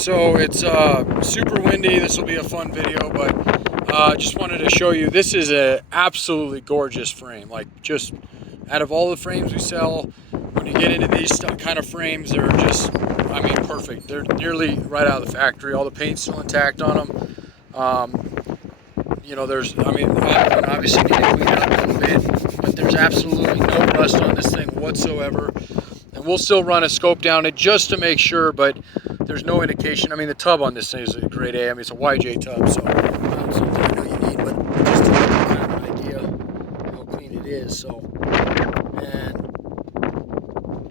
So it's super windy. This will be a fun video, but just wanted to show you, this is a absolutely gorgeous frame. Like, just out of all the frames we sell, when you get into these kind of frames, they're just, I mean, perfect. They're nearly right out of the factory. All the paint's still intact on them. You know, there's, I mean, obviously need to clean it up a little bit, but there's absolutely no rust on this thing whatsoever. And we'll still run a scope down it just to make sure, but there's no indication. I mean, the tub on this thing is a grade A. I mean, it's a YJ tub, so not something I know you need, but just to give you kind of an idea how clean it is. So, and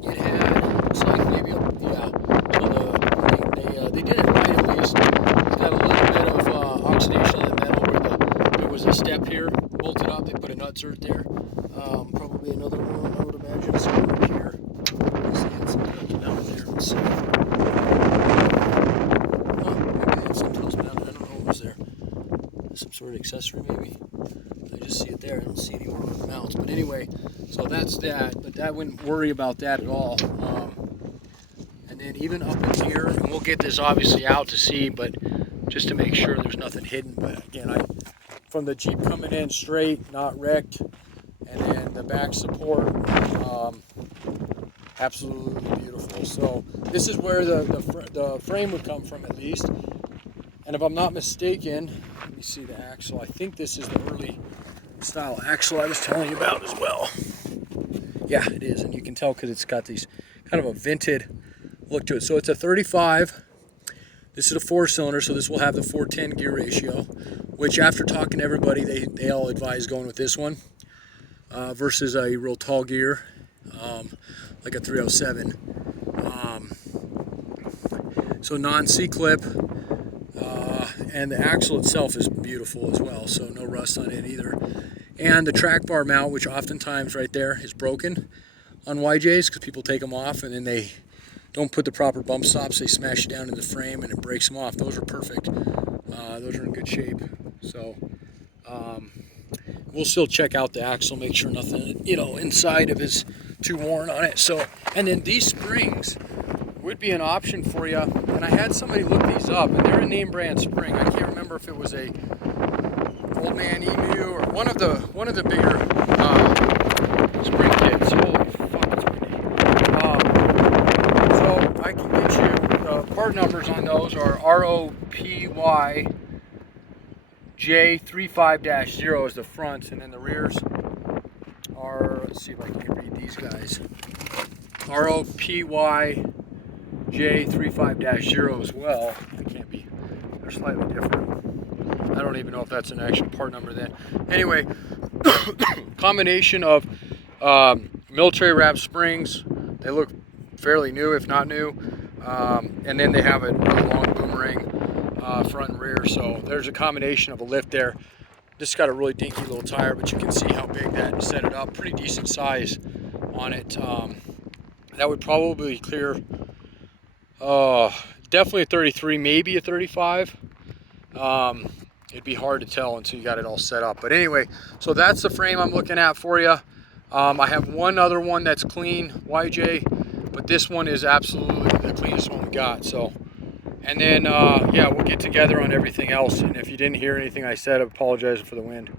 it had, looks like maybe, yeah, so they did it right at least. It's got a little bit of oxidation in the metal where there was a step here, bolted up. They put a nut cert there. Probably another one, I would imagine, somewhere here. Some sort of accessory maybe. I just see it there. I don't see any more mounts. But anyway, so that's that. But that wouldn't worry about that at all. And then even up in here, and we'll get this obviously out to see, but just to make sure there's nothing hidden. But again, from the Jeep coming in straight, not wrecked, and then the back support, absolutely beautiful. So this is where the frame would come from, at least. And if I'm not mistaken, let me see the axle. I think this is the early style axle I was telling you about as well. Yeah, it is, and you can tell because it's got these kind of a vented look to it. So it's a 35. This is a 4-cylinder, so this will have the 410 gear ratio, which after talking to everybody, they all advise going with this one versus a real tall gear, like a 307. So non-C-clip. And the axle itself is beautiful as well, so no rust on it either. And the track bar mount, which oftentimes right there is broken on YJs because people take them off and then they don't put the proper bump stops. They smash it down in the frame and it breaks them off. Those are perfect. Those are in good shape. So we'll still check out the axle, make sure nothing, you know, inside of is too worn on it. So, and then these springs would be an option for you, and I had somebody look these up, and they're a name brand spring. I can't remember if it was a Old Man Emu or one of the bigger spring kits. Holy fuck, it's windy. So I can get you the part numbers on those are ROPY J35-0 is the fronts, and then the rears are, let's see if I can read these guys, ROPY J35-0 as well. It can't be, they're slightly different. I don't even know if that's an actual part number then. Anyway, combination of military wrap springs. They look fairly new, if not new. And then they have a really long boomerang front and rear. So there's a combination of a lift there. This got a really dinky little tire, but you can see how big that set it up. Pretty decent size on it. That would probably clear definitely a 33, maybe a 35. It'd be hard to tell until you got it all set up. But anyway, so that's the frame I'm looking at for you. I have one other one that's clean, YJ, but this one is absolutely the cleanest one we got. So, and then, yeah, we'll get together on everything else. And if you didn't hear anything I said, I apologize for the wind.